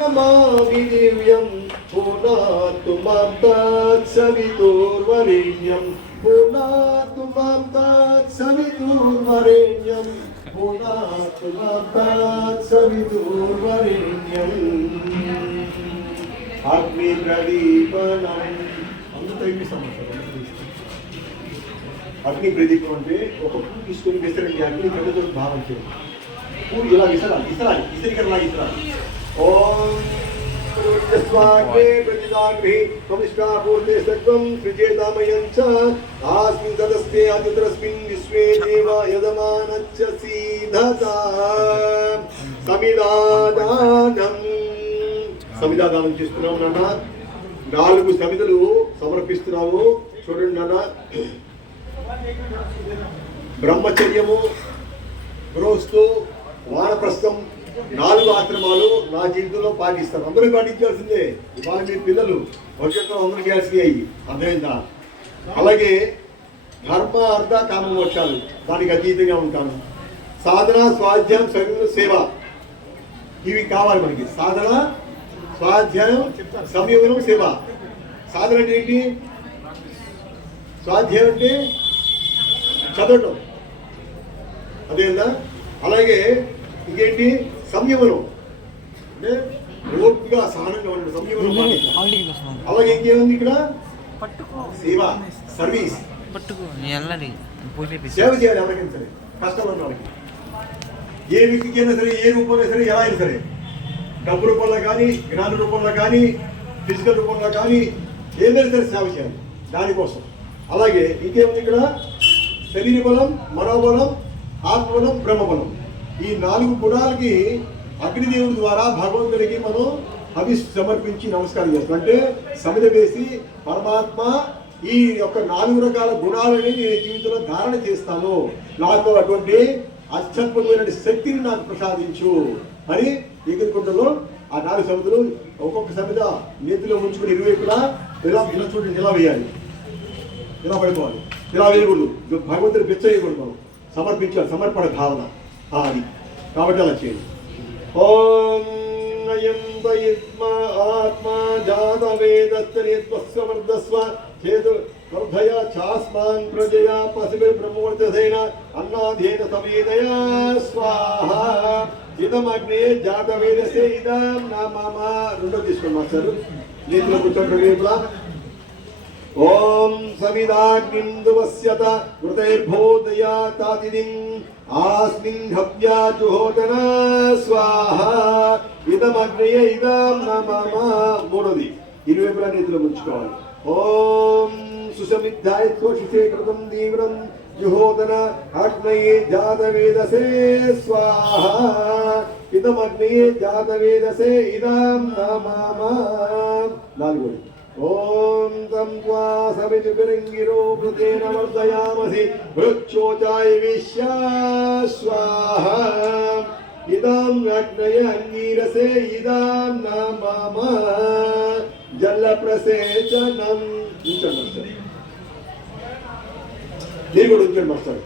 नमामि दिव्यं पुनातु मां तत्सवितुर्वरेण्यं पुनातु मां तत्सवितुर्वरेण्यं पुनातु मां तत्सवितुर्वरेण्यम् अग्निप्रदीपनम् అగ్ని ప్రదీపం అంటే ఒక పువ్వు తీసుకొని విసరండి. అగ్ని ప్రదీపంతో భావం చేయండి. పువ్వు ఇలా విసరాలి, విసరికరలా విసరాలి. ఓం స్వాగే ప్రతిదాగ్రహి కమిష్టాపూర్తే సర్వం సృజేతామయం చ ఆస్మిన్ తదస్తే అతుత్రస్మిన్ విశ్వే దేవ యజమానచ్చ సీధతా సమిదాదానం. సమిదాదానం చేస్తున్నాము నాన్న. 4 సమిధలు సమర్పిస్తున్నాము. చూడండి నాన్న. బ్రహ్మచర్యము, గృహస్థు, వానప్రస్థం 4 ఆశ్రమాలు నా జీవితంలో పాటిస్తాను. అందరూ పాటించాల్సిందే. ఇవాళ మీ పిల్లలు భవిష్యత్తులో అందరూ చేయాల్సిందే. అయ్యి అర్థమైందా? అలాగే ధర్మ, అర్థ, కామ మోక్షాలు దానికి అతీతంగా ఉంటాను. సాధన, స్వాధ్యాయం, సంయమనం, సేవ ఇవి కావాలి మనకి. సాధన, స్వాధ్యాయం, సంయమనం, సేవ. సాధన అంటే ఏంటి? స్వాధ్యాయం అంటే చదవటం, అదేందా? అలాగే ఇంకేంటి? సంయమనం అంటే ఓపికగా సహనంగా ఉండడం, సంయమనం. అలాగే ఇంకేముంది ఇక్కడ? సేవ, సర్వీస్. సేవ చేయాలి ఎవరికైనా సరే, కష్టపడిన వాళ్ళకి. ఏ వ్యక్తికైనా సరే, ఏ రూపంలో సరే, ఎలా అయినా సరే, డబ్బు రూపంలో కానీ, జ్ఞాన రూపంలో కానీ, ఫిజికల్ రూపంలో కానీ, ఏదైనా సరే సేవ చేయాలి దానికోసం. అలాగే ఇంకేముంది ఇక్కడ? శరీర బలం, మనోబలం, ఆత్మబలం, బ్రహ్మబలం. ఈ 4 గుణాలకి అగ్నిదేవుడి ద్వారా భగవంతుడికి మనం అవి సమర్పించి నమస్కారం చేస్తాం. అంటే సమిధ వేసి పరమాత్మ ఈ యొక్క 4 రకాల గుణాలని నేను జీవితంలో ధారణ చేస్తాను, నాకు అటువంటి అత్యద్భుతమైన శక్తిని నాకు ప్రసాదించు అని ఎగురుకుంటలో ఆ 4 సమిధలు ఒక్కొక్క సమిధ నేతిలో ఉంచుకుని ఇరువైపులా ఇలా చూడండి, ఇలా వేయాలి, ఇలా పడిపోవాలి, ఇలా వేయకూడదు. భగవంతుడు పిచ్చ వేయకూడదు, మనం సమర్పించాలి. సమర్పణ భావన అది. కాబట్టి అలా చేయండి. ఓం అయం ఆత్మా జాత వేదస్వ చేతు వర్ధయ చాస్మాన్ ప్రజయా పశుభి బ్రహ్మవర్తసేన అన్నాధేన సవేదయా స్వాహ ఇదం అగ్నే జాత వేదసే ఇదం నా మామ. రెండో తీసుకోండి మాస్టర్. నీతిలో కూర్చోండి రేపులా. ఓం సమిదాగ్నిందువస్యత హృదయర్భోదయాతాతిదిం ఆస్మిన్ హవ్యా జుహోతన స్వాహ ఇదమగ్నయ ఇదం నమః. మూడోది ఇరువైపులా నీతిలో ముంచుకోవాలి. ఓం సుసమిద్ధాయ తోషిసే కృతం దీవ్రం జుహోతన అగ్నయే జాతవేదసే స్వాహ ఇదమగ్నయే జాతవేదసే ఇదం నమః. నాలుగోది ఓం తం త్వా సవితుర్ంగిరో భృతేన వర్ధయామసి వృక్షోచాయ విశ్య స్వాహ ఇదం అగ్నయ అంగీరసే ఇదం నమః. జలప్రసేచనం. ఉంచండి మాస్టర్, మీరు కూడా ఉంచండి మాస్టర్.